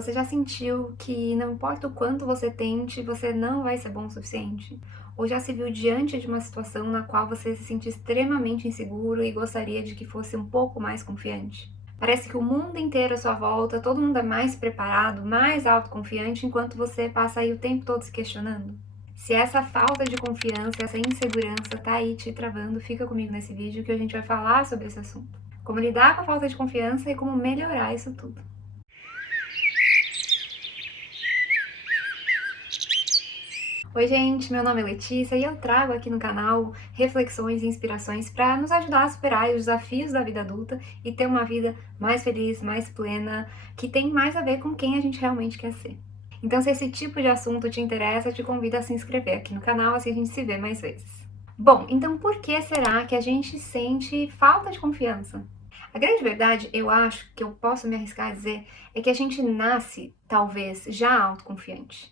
Você já sentiu que não importa o quanto você tente, você não vai ser bom o suficiente? Ou já se viu diante de uma situação na qual você se sente extremamente inseguro e gostaria de que fosse um pouco mais confiante? Parece que o mundo inteiro à sua volta, todo mundo é mais preparado, mais autoconfiante, enquanto você passa aí o tempo todo se questionando. Se essa falta de confiança, essa insegurança tá aí te travando, fica comigo nesse vídeo que a gente vai falar sobre esse assunto. Como lidar com a falta de confiança e como melhorar isso tudo. Oi, gente, meu nome é Letícia e eu trago aqui no canal reflexões e inspirações para nos ajudar a superar os desafios da vida adulta e ter uma vida mais feliz, mais plena, que tem mais a ver com quem a gente realmente quer ser. Então, se esse tipo de assunto te interessa, eu te convido a se inscrever aqui no canal, assim a gente se vê mais vezes. Bom, então por que será que a gente sente falta de confiança? A grande verdade, eu acho que eu posso me arriscar a dizer, é que a gente nasce, talvez, já autoconfiante.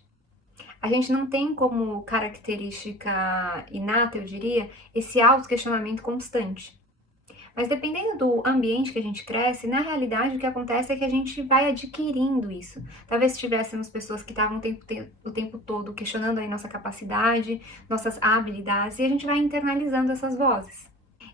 A gente não tem como característica inata, eu diria, esse autoquestionamento constante. Mas dependendo do ambiente que a gente cresce, na realidade o que acontece é que a gente vai adquirindo isso. Talvez se tivéssemos pessoas que estavam o tempo todo questionando aí nossa capacidade, nossas habilidades, e a gente vai internalizando essas vozes.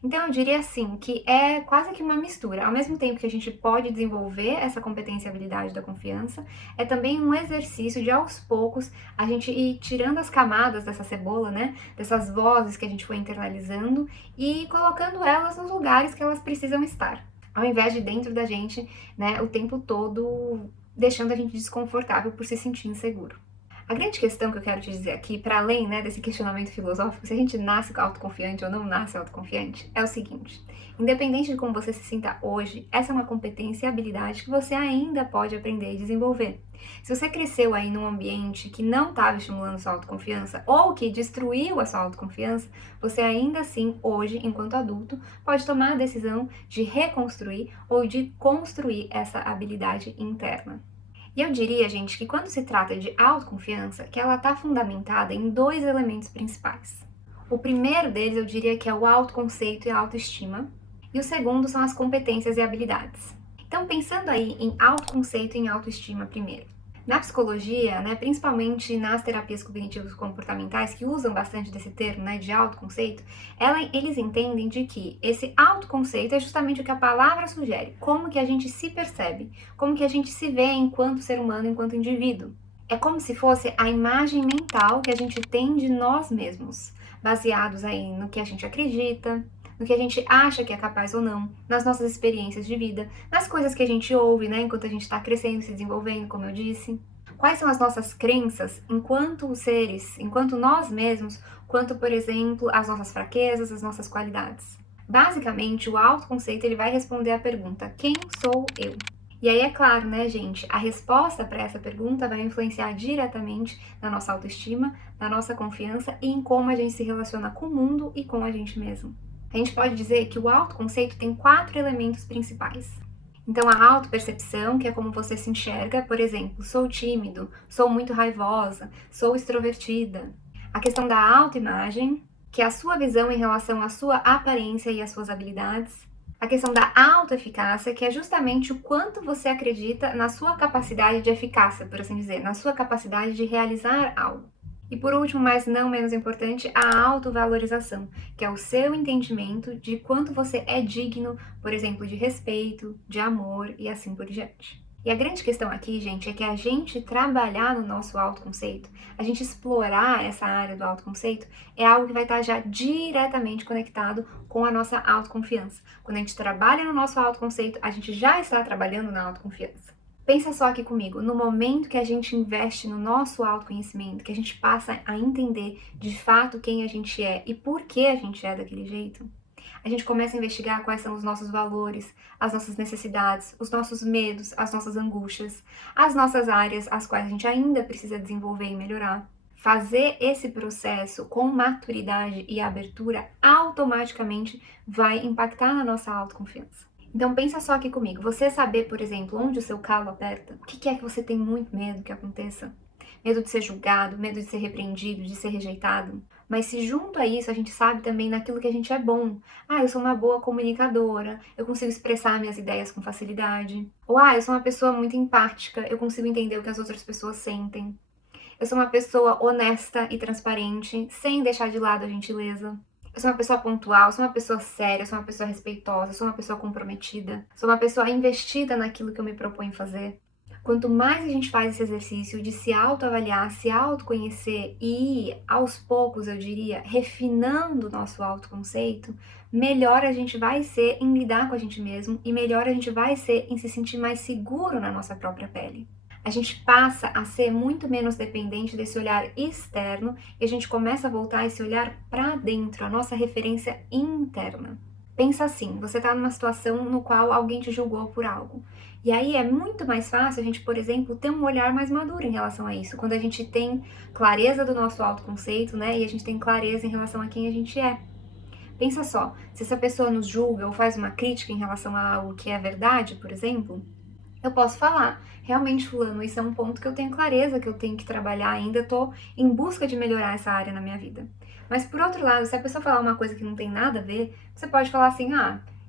Então eu diria assim, que é quase que uma mistura. Ao mesmo tempo que a gente pode desenvolver essa competência e habilidade da confiança, é também um exercício de aos poucos a gente ir tirando as camadas dessa cebola, né? Dessas vozes que a gente foi internalizando e colocando elas nos lugares que elas precisam estar. Ao invés de dentro da gente, né, o tempo todo deixando a gente desconfortável por se sentir inseguro. A grande questão que eu quero te dizer aqui, para além, né, desse questionamento filosófico, se a gente nasce autoconfiante ou não nasce autoconfiante, é o seguinte: independente de como você se sinta hoje, essa é uma competência e habilidade que você ainda pode aprender e desenvolver. Se você cresceu aí num ambiente que não estava estimulando sua autoconfiança ou que destruiu a sua autoconfiança, você ainda assim, hoje, enquanto adulto, pode tomar a decisão de reconstruir ou de construir essa habilidade interna. E eu diria, gente, que quando se trata de autoconfiança, que ela está fundamentada em dois elementos principais. O primeiro deles eu diria que é o autoconceito e a autoestima, e o segundo são as competências e habilidades. Então, pensando aí em autoconceito e em autoestima primeiro. Na psicologia, né, principalmente nas terapias cognitivas comportamentais, que usam bastante desse termo, né, de autoconceito, eles entendem de que esse autoconceito é justamente o que a palavra sugere, como que a gente se percebe, como que a gente se vê enquanto ser humano, enquanto indivíduo. É como se fosse a imagem mental que a gente tem de nós mesmos, baseados aí no que a gente acredita, no que a gente acha que é capaz ou não, nas nossas experiências de vida, nas coisas que a gente ouve, né, enquanto a gente está crescendo, se desenvolvendo, como eu disse. Quais são as nossas crenças enquanto seres, enquanto nós mesmos, quanto, por exemplo, as nossas fraquezas, as nossas qualidades. Basicamente, o autoconceito ele vai responder à pergunta: quem sou eu? E aí é claro, né, gente, a resposta para essa pergunta vai influenciar diretamente na nossa autoestima, na nossa confiança e em como a gente se relaciona com o mundo e com a gente mesmo. A gente pode dizer que o autoconceito tem 4 elementos principais. Então, a autopercepção, que é como você se enxerga, por exemplo, sou tímido, sou muito raivosa, sou extrovertida. A questão da autoimagem, que é a sua visão em relação à sua aparência e às suas habilidades. A questão da autoeficácia, que é justamente o quanto você acredita na sua capacidade de eficácia, por assim dizer, na sua capacidade de realizar algo. E por último, mas não menos importante, a autovalorização, que é o seu entendimento de quanto você é digno, por exemplo, de respeito, de amor e assim por diante. E a grande questão aqui, gente, é que a gente trabalhar no nosso autoconceito, a gente explorar essa área do autoconceito, é algo que vai estar já diretamente conectado com a nossa autoconfiança. Quando a gente trabalha no nosso autoconceito, a gente já está trabalhando na autoconfiança. Pensa só aqui comigo, no momento que a gente investe no nosso autoconhecimento, que a gente passa a entender de fato quem a gente é e por que a gente é daquele jeito, a gente começa a investigar quais são os nossos valores, as nossas necessidades, os nossos medos, as nossas angústias, as nossas áreas as quais a gente ainda precisa desenvolver e melhorar. Fazer esse processo com maturidade e abertura automaticamente vai impactar na nossa autoconfiança. Então pensa só aqui comigo, você saber, por exemplo, onde o seu calo aperta, o que é que você tem muito medo que aconteça? medo de ser julgado, medo de ser repreendido, de ser rejeitado. Mas se junto a isso a gente sabe também naquilo que a gente é bom. Ah, eu sou uma boa comunicadora, eu consigo expressar minhas ideias com facilidade. Ou eu sou uma pessoa muito empática, eu consigo entender o que as outras pessoas sentem. Eu sou uma pessoa honesta e transparente, sem deixar de lado a gentileza. Eu sou uma pessoa pontual, sou uma pessoa séria, sou uma pessoa respeitosa, sou uma pessoa comprometida, sou uma pessoa investida naquilo que eu me proponho fazer. Quanto mais a gente faz esse exercício de se autoavaliar, se autoconhecer e ir, aos poucos, eu diria, refinando o nosso autoconceito, melhor a gente vai ser em lidar com a gente mesmo e melhor a gente vai ser em se sentir mais seguro na nossa própria pele. A gente passa a ser muito menos dependente desse olhar externo e a gente começa a voltar esse olhar para dentro, a nossa referência interna. Pensa assim, você está numa situação no qual alguém te julgou por algo. E aí é muito mais fácil a gente, por exemplo, ter um olhar mais maduro em relação a isso, quando a gente tem clareza do nosso autoconceito, né? E a gente tem clareza em relação a quem a gente é. Pensa só, se essa pessoa nos julga ou faz uma crítica em relação a algo que é verdade, por exemplo, eu posso falar, realmente, fulano, isso é um ponto que eu tenho clareza, que eu tenho que trabalhar ainda, tô em busca de melhorar essa área na minha vida. Mas por outro lado, se a pessoa falar uma coisa que não tem nada a ver, você pode falar assim,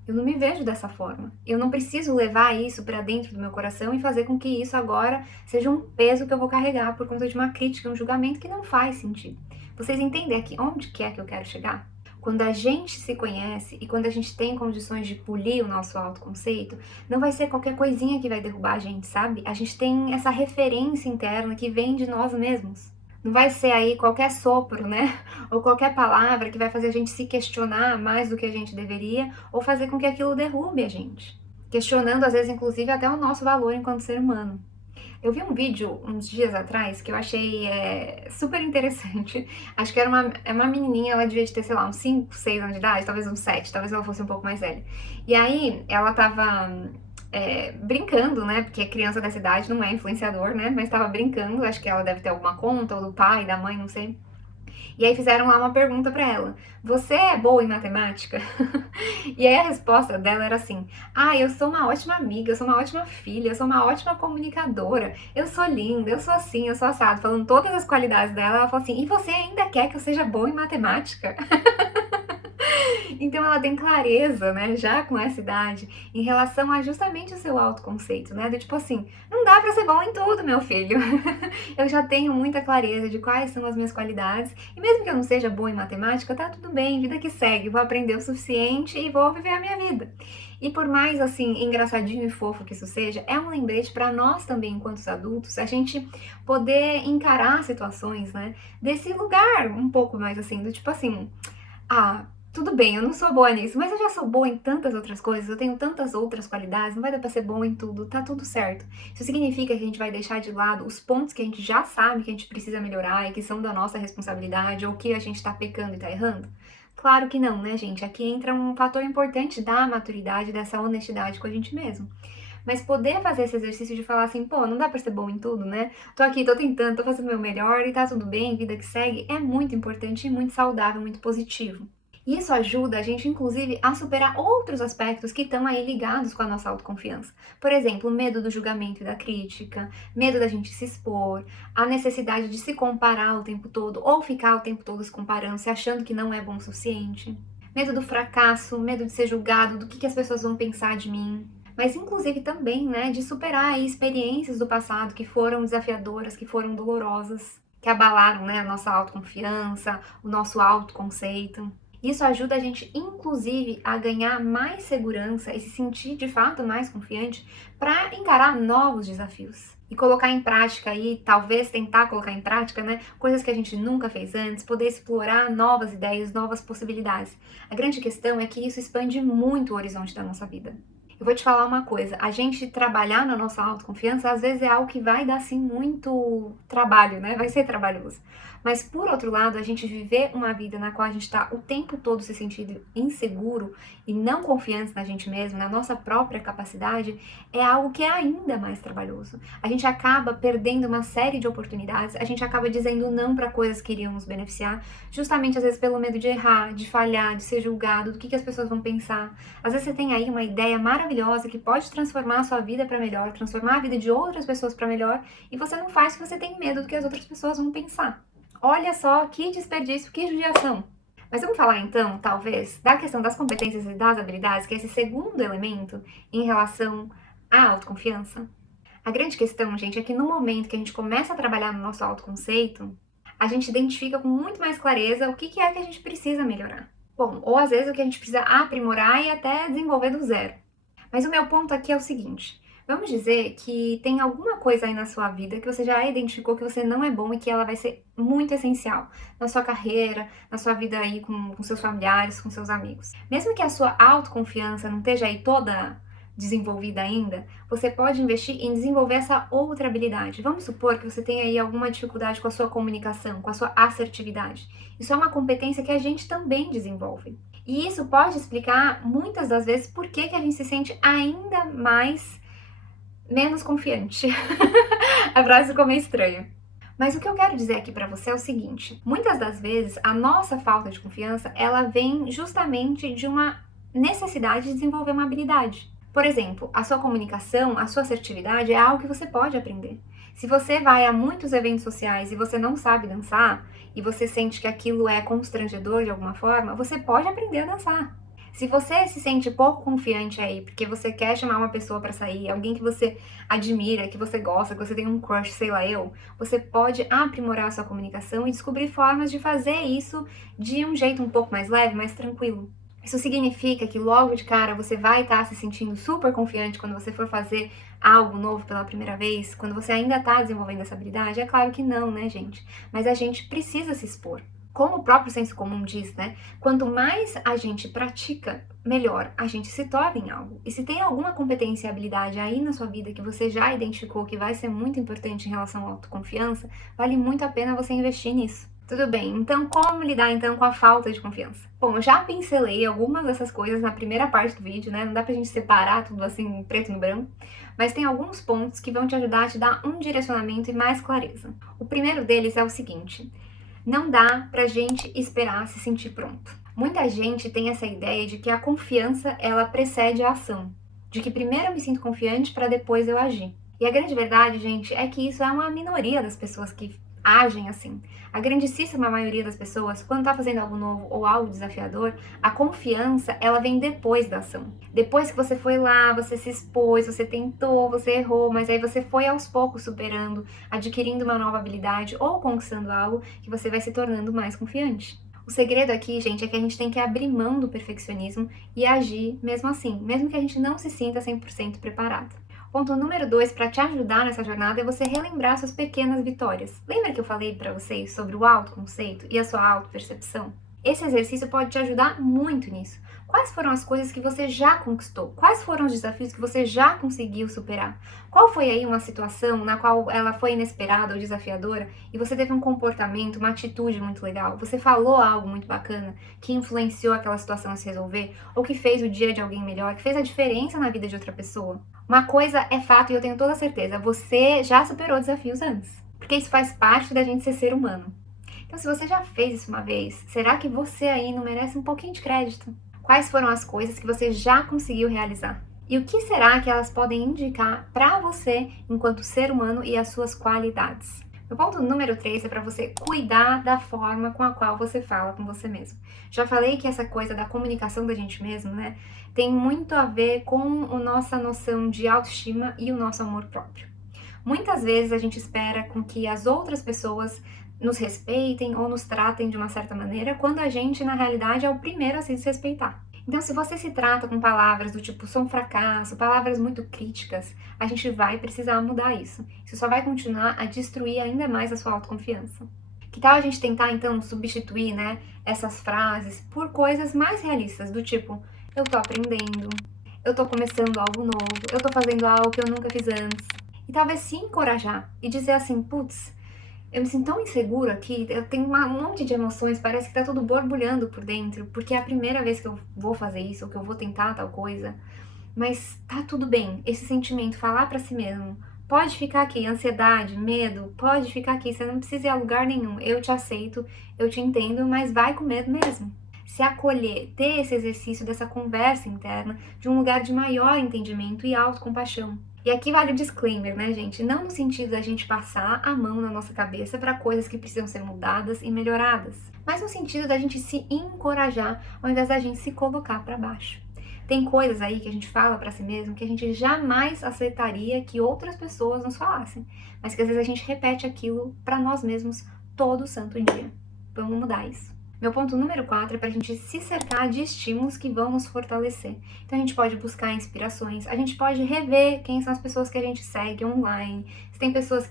eu não me vejo dessa forma. Eu não preciso levar isso para dentro do meu coração e fazer com que isso agora seja um peso que eu vou carregar por conta de uma crítica, um julgamento que não faz sentido. Vocês entendem aqui onde que é que eu quero chegar? Quando a gente se conhece e quando a gente tem condições de polir o nosso autoconceito, não vai ser qualquer coisinha que vai derrubar a gente, sabe? A gente tem essa referência interna que vem de nós mesmos. Não vai ser aí qualquer sopro, né? Ou qualquer palavra que vai fazer a gente se questionar mais do que a gente deveria, ou fazer com que aquilo derrube a gente. Questionando, às vezes, inclusive, até o nosso valor enquanto ser humano. Eu vi um vídeo uns dias atrás que eu achei super interessante. Acho que era uma menininha, ela devia ter, sei lá, uns 5, 6 anos de idade, talvez uns 7, talvez ela fosse um pouco mais velha. E aí, ela tava brincando, né? Porque criança dessa idade não é influenciador, né? Mas tava brincando, acho que ela deve ter alguma conta, ou do pai, da mãe, não sei. E aí fizeram lá uma pergunta pra ela: você é boa em matemática? E aí a resposta dela era assim: eu sou uma ótima amiga, eu sou uma ótima filha, eu sou uma ótima comunicadora, eu sou linda, eu sou assim, eu sou assado. Falando todas as qualidades dela, ela falou assim: e você ainda quer que eu seja boa em matemática? Então ela tem clareza, né, já com essa idade, em relação a justamente o seu autoconceito, né, do tipo assim, não dá pra ser bom em tudo, meu filho. Eu já tenho muita clareza de quais são as minhas qualidades, e mesmo que eu não seja boa em matemática, tá tudo bem, vida que segue, vou aprender o suficiente e vou viver a minha vida. E por mais, assim, engraçadinho e fofo que isso seja, é um lembrete para nós também, enquanto adultos, a gente poder encarar situações, né, desse lugar um pouco mais assim, do tipo assim, tudo bem, eu não sou boa nisso, mas eu já sou boa em tantas outras coisas, eu tenho tantas outras qualidades, não vai dar pra ser bom em tudo, tá tudo certo. Isso significa que a gente vai deixar de lado os pontos que a gente já sabe que a gente precisa melhorar e que são da nossa responsabilidade, ou que a gente tá pecando e tá errando? Claro que não, né, gente? Aqui entra um fator importante da maturidade, dessa honestidade com a gente mesmo. Mas poder fazer esse exercício de falar assim, pô, não dá pra ser bom em tudo, né? Tô aqui, tô tentando, tô fazendo o meu melhor e tá tudo bem, vida que segue, é muito importante e muito saudável, muito positivo. Isso ajuda a gente, inclusive, a superar outros aspectos que estão aí ligados com a nossa autoconfiança. Por exemplo, o medo do julgamento e da crítica, medo da gente se expor, a necessidade de se comparar o tempo todo ou ficar o tempo todo se comparando, se achando que não é bom o suficiente. Medo do fracasso, medo de ser julgado, do que as pessoas vão pensar de mim. Mas inclusive também, né, de superar aí experiências do passado que foram desafiadoras, que foram dolorosas, que abalaram, né, a nossa autoconfiança, o nosso autoconceito. Isso ajuda a gente, inclusive, a ganhar mais segurança e se sentir de fato mais confiante para encarar novos desafios. E colocar em prática aí, talvez tentar colocar em prática, né, coisas que a gente nunca fez antes, poder explorar novas ideias, novas possibilidades. A grande questão é que isso expande muito o horizonte da nossa vida. Eu vou te falar uma coisa, a gente trabalhar na nossa autoconfiança, às vezes é algo que vai dar, assim, muito trabalho, né? Vai ser trabalhoso. Mas, por outro lado, a gente viver uma vida na qual a gente tá o tempo todo se sentindo inseguro e não confiante na gente mesmo, na nossa própria capacidade, é algo que é ainda mais trabalhoso. A gente acaba perdendo uma série de oportunidades, a gente acaba dizendo não para coisas que iriam nos beneficiar, justamente, às vezes, pelo medo de errar, de falhar, de ser julgado, do que as pessoas vão pensar. Às vezes você tem aí uma ideia maravilhosa maravilhosa que pode transformar a sua vida para melhor, transformar a vida de outras pessoas para melhor, e você não faz porque você tem medo do que as outras pessoas vão pensar. Olha só que desperdício, que judiação. Mas vamos falar então, talvez, da questão das competências e das habilidades, que é esse segundo elemento em relação à autoconfiança. A grande questão, gente, é que no momento que a gente começa a trabalhar no nosso autoconceito, a gente identifica com muito mais clareza o que é que a gente precisa melhorar. Bom, ou às vezes o que a gente precisa aprimorar e até desenvolver do zero. Mas o meu ponto aqui é o seguinte: vamos dizer que tem alguma coisa aí na sua vida que você já identificou que você não é bom e que ela vai ser muito essencial na sua carreira, na sua vida aí com seus familiares, com seus amigos. Mesmo que a sua autoconfiança não esteja aí toda desenvolvida ainda, você pode investir em desenvolver essa outra habilidade. Vamos supor que você tenha aí alguma dificuldade com a sua comunicação, com a sua assertividade. Isso é uma competência que a gente também desenvolve. E isso pode explicar muitas das vezes por que a gente se sente ainda menos confiante. A frase ficou meio estranha. Mas o que eu quero dizer aqui pra você é o seguinte: muitas das vezes a nossa falta de confiança, ela vem justamente de uma necessidade de desenvolver uma habilidade. Por exemplo, a sua comunicação, a sua assertividade é algo que você pode aprender. Se você vai a muitos eventos sociais e você não sabe dançar, e você sente que aquilo é constrangedor de alguma forma, você pode aprender a dançar. Se você se sente pouco confiante aí, porque você quer chamar uma pessoa pra sair, alguém que você admira, que você gosta, que você tem um crush, sei lá eu, você pode aprimorar a sua comunicação e descobrir formas de fazer isso de um jeito um pouco mais leve, mais tranquilo. Isso significa que logo de cara você vai estar se sentindo super confiante quando você for fazer algo novo pela primeira vez, quando você ainda está desenvolvendo essa habilidade? É claro que não, né, gente? Mas a gente precisa se expor. Como o próprio senso comum diz, né? Quanto mais a gente pratica, melhor a gente se torna em algo. E se tem alguma competência e habilidade aí na sua vida que você já identificou que vai ser muito importante em relação à autoconfiança, vale muito a pena você investir nisso. Tudo bem, então como lidar então com a falta de confiança? Bom, eu já pincelei algumas dessas coisas na primeira parte do vídeo, né? Não dá pra gente separar tudo assim, preto no branco, mas tem alguns pontos que vão te ajudar a te dar um direcionamento e mais clareza. O primeiro deles é o seguinte: não dá pra gente esperar se sentir pronto. Muita gente tem essa ideia de que a confiança, ela precede a ação. De que primeiro eu me sinto confiante para depois eu agir. E a grande verdade, gente, é que isso é uma minoria das pessoas que agem assim. A grandíssima maioria das pessoas, quando tá fazendo algo novo ou algo desafiador, a confiança, ela vem depois da ação. Depois que você foi lá, você se expôs, você tentou, você errou, mas aí você foi aos poucos superando, adquirindo uma nova habilidade ou conquistando algo que você vai se tornando mais confiante. O segredo aqui, gente, é que a gente tem que abrir mão do perfeccionismo e agir mesmo assim, mesmo que a gente não se sinta 100% preparado. Ponto número 2, para te ajudar nessa jornada, é você relembrar suas pequenas vitórias. Lembra que eu falei para vocês sobre o autoconceito e a sua autopercepção? Esse exercício pode te ajudar muito nisso. Quais foram as coisas que você já conquistou? Quais foram os desafios que você já conseguiu superar? Qual foi aí uma situação na qual ela foi inesperada ou desafiadora e você teve um comportamento, uma atitude muito legal? Você falou algo muito bacana que influenciou aquela situação a se resolver? Ou que fez o dia de alguém melhor, que fez a diferença na vida de outra pessoa? Uma coisa é fato e eu tenho toda certeza, você já superou desafios antes. Porque isso faz parte da gente ser humano. Então, se você já fez isso uma vez, será que você aí não merece um pouquinho de crédito? Quais foram as coisas que você já conseguiu realizar? E o que será que elas podem indicar para você enquanto ser humano e as suas qualidades? O ponto número 3 é para você cuidar da forma com a qual você fala com você mesmo. Já falei que essa coisa da comunicação da gente mesmo, né, tem muito a ver com a nossa noção de autoestima e o nosso amor próprio. Muitas vezes a gente espera com que as outras pessoas nos respeitem ou nos tratem de uma certa maneira, quando a gente, na realidade, é o primeiro a se desrespeitar. Então, se você se trata com palavras do tipo sou um fracasso, palavras muito críticas, a gente vai precisar mudar isso. Isso só vai continuar a destruir ainda mais a sua autoconfiança. Que tal a gente tentar, então, substituir, né, essas frases por coisas mais realistas, do tipo eu tô aprendendo, eu tô começando algo novo, eu tô fazendo algo que eu nunca fiz antes. E talvez se encorajar e dizer assim, putz, eu me sinto tão inseguro aqui, eu tenho um monte de emoções, parece que tá tudo borbulhando por dentro, porque é a primeira vez que eu vou fazer isso, ou que eu vou tentar tal coisa. Mas tá tudo bem, esse sentimento, falar pra si mesmo, pode ficar aqui, ansiedade, medo, pode ficar aqui, você não precisa ir a lugar nenhum, eu te aceito, eu te entendo, mas vai com medo mesmo. se acolher, ter esse exercício dessa conversa interna de um lugar de maior entendimento e autocompaixão. E aqui vale o disclaimer, né, gente? Não no sentido da gente passar a mão na nossa cabeça para coisas que precisam ser mudadas e melhoradas, mas no sentido da gente se encorajar ao invés da gente se colocar para baixo. Tem coisas aí que a gente fala para si mesmo que a gente jamais aceitaria que outras pessoas nos falassem, mas que às vezes a gente repete aquilo para nós mesmos todo santo dia. Vamos mudar isso. Meu ponto número 4 é para a gente se cercar de estímulos que vão nos fortalecer. Então a gente pode buscar inspirações, a gente pode rever quem são as pessoas que a gente segue online. Se tem pessoas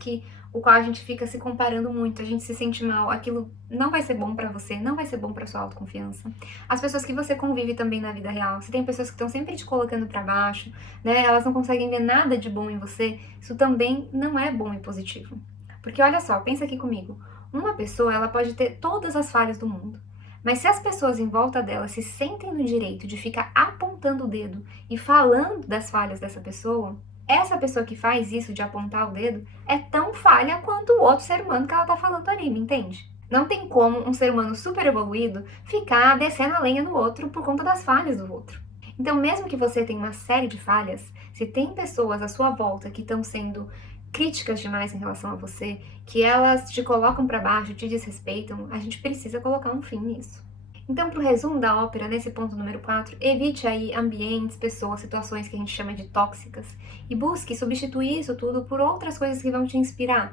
o qual a gente fica se comparando muito, a gente se sente mal, aquilo não vai ser bom pra você, não vai ser bom pra sua autoconfiança. As pessoas que você convive também na vida real, se tem pessoas que estão sempre te colocando pra baixo, né, elas não conseguem ver nada de bom em você, isso também não é bom e positivo. Porque olha só, pensa aqui comigo, uma pessoa, ela pode ter todas as falhas do mundo, mas se as pessoas em volta dela se sentem no direito de ficar apontando o dedo e falando das falhas dessa pessoa, essa pessoa que faz isso de apontar o dedo é tão falha quanto o outro ser humano que ela tá falando ali, me entende? Não tem como um ser humano super evoluído ficar descendo a lenha no outro por conta das falhas do outro. Então, mesmo que você tenha uma série de falhas, se tem pessoas à sua volta que estão sendo críticas demais em relação a você, que elas te colocam para baixo, te desrespeitam, a gente precisa colocar um fim nisso. Então, pro resumo da ópera, nesse ponto número 4, evite aí ambientes, pessoas, situações que a gente chama de tóxicas e busque substituir isso tudo por outras coisas que vão te inspirar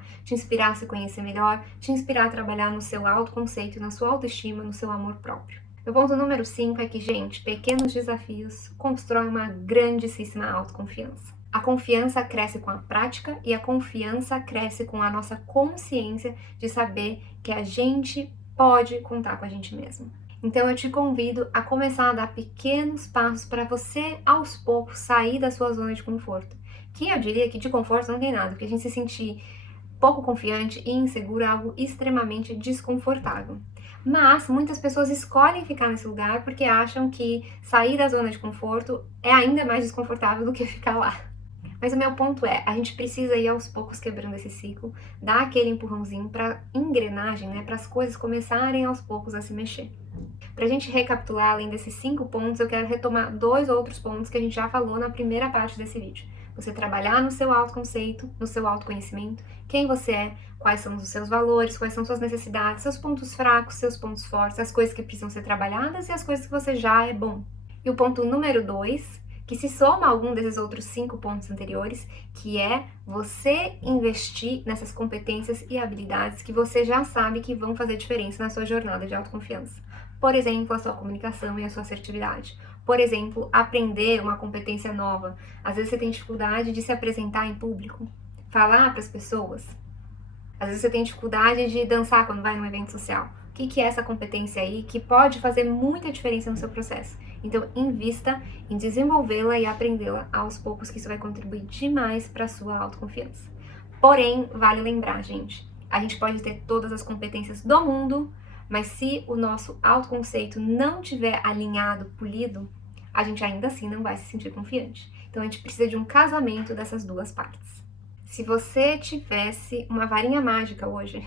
a se conhecer melhor, te inspirar a trabalhar no seu autoconceito, na sua autoestima, no seu amor próprio. Meu ponto número 5 é que, gente, pequenos desafios constroem uma grandíssima autoconfiança. A confiança cresce com a prática e a confiança cresce com a nossa consciência de saber que a gente pode contar com a gente mesmo. Então eu te convido a começar a dar pequenos passos para você, aos poucos, sair da sua zona de conforto. Que eu diria que de conforto não tem nada, porque a gente se sentir pouco confiante e inseguro é algo extremamente desconfortável. Mas muitas pessoas escolhem ficar nesse lugar porque acham que sair da zona de conforto é ainda mais desconfortável do que ficar lá. Mas o meu ponto é, a gente precisa ir aos poucos quebrando esse ciclo, dar aquele empurrãozinho para engrenagem, né, para as coisas começarem aos poucos a se mexer. Para a gente recapitular, além desses 5 pontos, eu quero retomar 2 outros pontos que a gente já falou na primeira parte desse vídeo. Você trabalhar no seu autoconceito, no seu autoconhecimento, quem você é, quais são os seus valores, quais são suas necessidades, seus pontos fracos, seus pontos fortes, as coisas que precisam ser trabalhadas e as coisas que você já é bom. E o ponto número 2, que se soma a algum desses outros 5 pontos anteriores, que é você investir nessas competências e habilidades que você já sabe que vão fazer diferença na sua jornada de autoconfiança. Por exemplo, a sua comunicação e a sua assertividade. Por exemplo, aprender uma competência nova. Às vezes você tem dificuldade de se apresentar em público, falar para as pessoas. Às vezes você tem dificuldade de dançar quando vai num evento social. O que é essa competência aí que pode fazer muita diferença no seu processo? Então, invista em desenvolvê-la e aprendê-la aos poucos, que isso vai contribuir demais para a sua autoconfiança. Porém, vale lembrar, gente, a gente pode ter todas as competências do mundo, mas se o nosso autoconceito não tiver alinhado, polido, a gente ainda assim não vai se sentir confiante. Então, a gente precisa de um casamento dessas duas partes. Se você tivesse uma varinha mágica hoje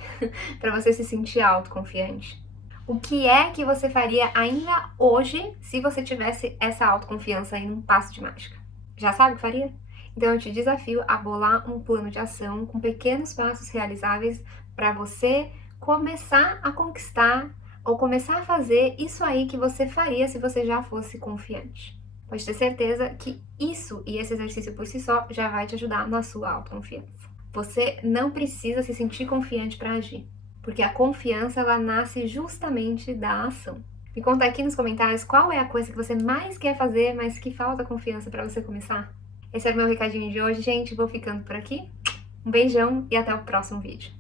para você se sentir autoconfiante, o que é que você faria ainda hoje se você tivesse essa autoconfiança aí num passo de mágica? Já sabe o que faria? Então eu te desafio a bolar um plano de ação com pequenos passos realizáveis para você começar a conquistar ou começar a fazer isso aí que você faria se você já fosse confiante. Pode ter certeza que isso e esse exercício por si só já vai te ajudar na sua autoconfiança. Você não precisa se sentir confiante para agir, porque a confiança ela nasce justamente da ação. Me conta aqui nos comentários qual é a coisa que você mais quer fazer, mas que falta confiança para você começar. Esse era o meu recadinho de hoje, gente. Vou ficando por aqui. Um beijão e até o próximo vídeo.